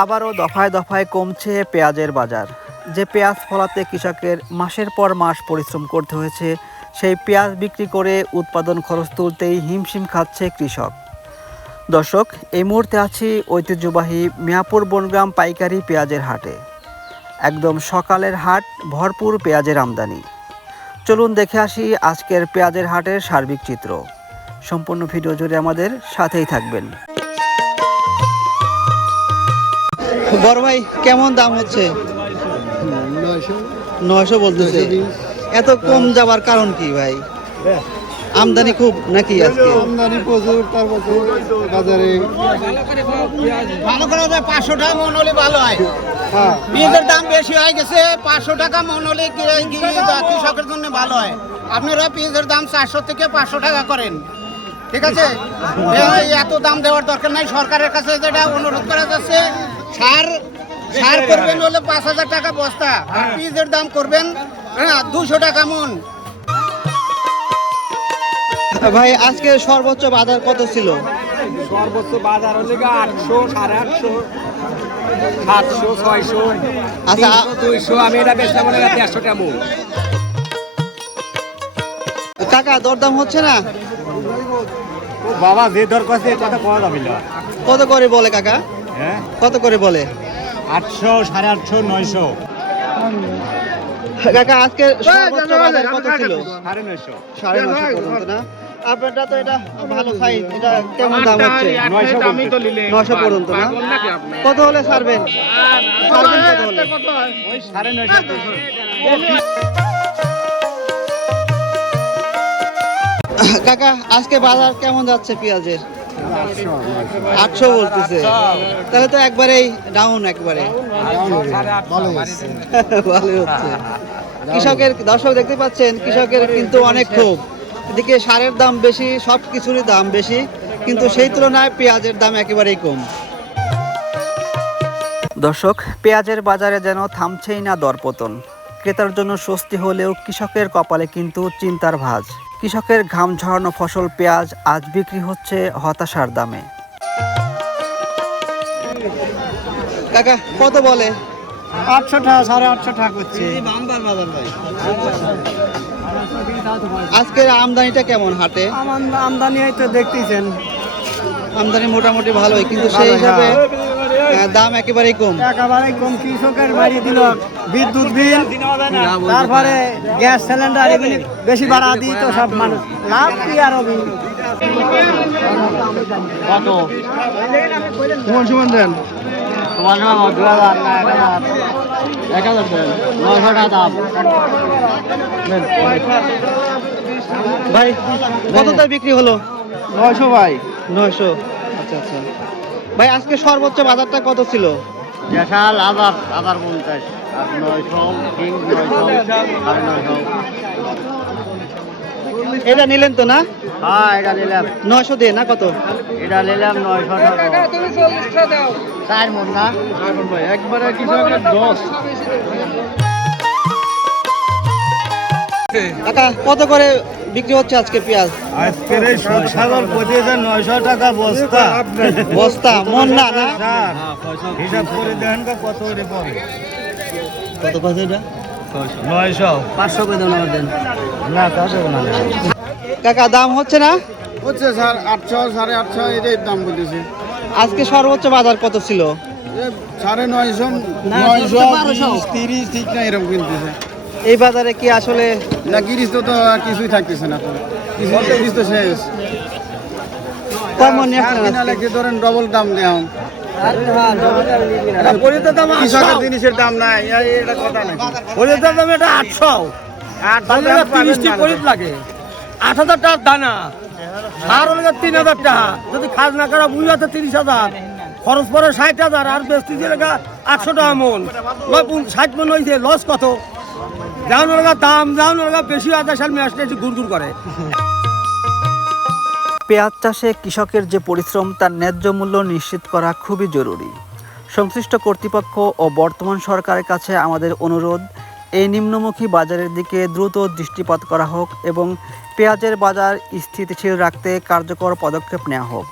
আবারও দফায় দফায় কমছে পেঁয়াজের বাজার। যে পেঁয়াজ ফলাতে কৃষকের মাসের পর মাস পরিশ্রম করতে হয়েছে, সেই পেঁয়াজ বিক্রি করে উৎপাদন খরচ তুলতেই হিমশিম খাচ্ছে কৃষক। দর্শক, এই মুহূর্তে আছি ঐতিহ্যবাহী মিয়াপুর বনগ্রাম পাইকারি পেঁয়াজের হাটে। একদম সকালের হাট, ভরপুর পেঁয়াজের আমদানি। চলুন দেখে আসি আজকের পেঁয়াজের হাটের সার্বিক চিত্র। সম্পূর্ণ ভিডিও জুড়ে আমাদের সাথেই থাকবেন। বড় ভাই, কেমন দাম হচ্ছে? 900 বলতেছে। এত কম যাবার কারণ কি ভাই? আমদানি খুব নাকি আজকে? আমদানি প্রচুর, তার বাজারে ভালো করে 500 টাকা মন হলে ভালো হয়। হ্যাঁ, পেঁয়াজের দাম বেশি হয়ে গেছে, 500 টাকা মন হলে কৃষকের জন্য ভালো হয়। আপনারা পেঁয়াজের দাম 400 থেকে 500 টাকা করেন, ঠিক আছে? এত দাম দেওয়ার দরকার নাই। সরকারের কাছে যেটা অনুরোধ করা যাচ্ছে, সার করবেন হলে 5000 টাকা বস্তা, আর পেঁয়াজের দাম করবেন 200 টাকা মন। ভাই, আজকে সর্বোচ্চ বাজার কত ছিল? সর্বোচ্চ বাজার হলে 800, 850, 700, 600, আচ্ছা, 200। আমি এটা বেচলাম 150 টাকা মূল। কাকা, দরদাম হচ্ছে না? ও বাবা, যে দর কাছে কথা কওয়া যাবে না। কত করে বলে কাকা? হ্যাঁ, কত করে বলে? 800, 850, 900, কাকা, আজকে সর্বোচ্চ বাজার কত ছিল? 950। 950 পর্যন্ত না? আপনারটা তো এটা ভালো সাইজ, এটা কেমন দাম হচ্ছে? 900 পর্যন্ত না? কত হলে ছাড়বেন? ছাড়বেন কত হলে? ওই 950। কাকা, আজকে বাজার কেমন যাচ্ছে পেঁয়াজের? 800 বলতেছে। তাহলে তো একবারেই ডাউন, একবারে ভালোই হচ্ছে। কৃষকের, দর্শক দেখতে পাচ্ছেন, কৃষকের কিন্তু অনেক ক্ষোভ। এদিকে সারের দাম বেশি, সব কিছুরই দাম বেশি, কিন্তু সেই তুলনায় পেঁয়াজের দাম একেবারেই কম। দর্শক, পেঁয়াজের বাজারে যেন থামছেই না দরপতন। ক্রেতার জন্য স্বস্তি হলেও কৃষকের কপালে কিন্তু চিন্তার ভাঁজ। কৃষকের ঘাম ঝরানো ফসল পেঁয়াজ আজ বিক্রি হচ্ছে হতাশার দামে। কাকা, কত বলে? 800 টাকা, 850 টাকা করছে। আজকের আমদানিটা কেমন হাটে? আমদানি এই তো দেখতেছেন, আমদানি মোটামুটি ভালোই, কিন্তু সেই হিসাবে দাম একেবারেই কম। একেবারে কম। কৃষকের বাড়ি দিল বিদ্যুৎ বিল, তারপরে গ্যাস সিলিন্ডার, এগুলি বেশি বাড়া দিই তো সব মানুষ লাভ কি আর হবে। কত তোমার সমান দেন? তোমার সমান 2000 না 1000 দেন। 900 টাকা দাম। ভাই, কতটা বিক্রি হলো? 900 ভাই। 900। আচ্ছা আচ্ছা। ভাই, আজকে সর্বোচ্চ বাজারটা কত ছিল? দেশাল 1050 আর 900, কিং 900, 950। এটা নিলেন তো না? হ্যাঁ, এটা নিলাম 900 দিয়ে না? কত? এটা নিলাম 900 টাকা। তুমি 40 টাকা দাও। 4 মণ না? 4 মণ ভাই, একবারে কৃষকের 10। কাকা, কত করে বিক্রি হচ্ছে আজকে পেঁয়াজ? আজকের এই সাগর 25,900 টাকা বস্তা। বস্তা, মন না? না, হিসাব করে দেখেন কত করে পড়ে। কত পাচ্ছে এটা? 900। 500 করে দেন, দেন না, তা দেবো না। কাকা, দাম হচ্ছে না? হচ্ছে স্যার 800, 850 এটাই দাম বলতেছে। আজকে সর্বোচ্চ বাজার কত ছিল? 950, 900, 30 ঠিক না এরকম কিনতেছে। এই বাজারে কি আসলে না, গিরিশ তো কিছুই থাকতেছে না, তো গিরিশ তো শেষ। কেমন নিয়ে আসলেন আজকে? লাগছে ধরেন ডবল দাম দেওয়া। কৃষকের জিনিসের দাম নাই, এটা কথা নাই। হলুদের দাম এটা 800, 30টি পরিত লাগে, 8000 টাকার দানা। সার হলে 3000 টাকা, যদি খাজনা করা বুঝাতে 30,000, খরচ পরে 60,000, আর বেশি দিয়ে 800 টাকা মন, 60 মন হয়েছে, লস কত? যেমন দাম যেমন বেশি আধা সাল মেয়াজ একটু গুড় করে। পেঁয়াজ চাষে কৃষকের যে পরিশ্রম, তার ন্যায্য মূল্য নিশ্চিত করা খুবই জরুরি। সংশ্লিষ্ট কর্তৃপক্ষ ও বর্তমান সরকারের কাছে আমাদের অনুরোধ, এই নিম্নমুখী বাজারের দিকে দ্রুত দৃষ্টিপাত করা হোক এবং পেঁয়াজের বাজার স্থিতিশীল রাখতে কার্যকর পদক্ষেপ নেওয়া হোক।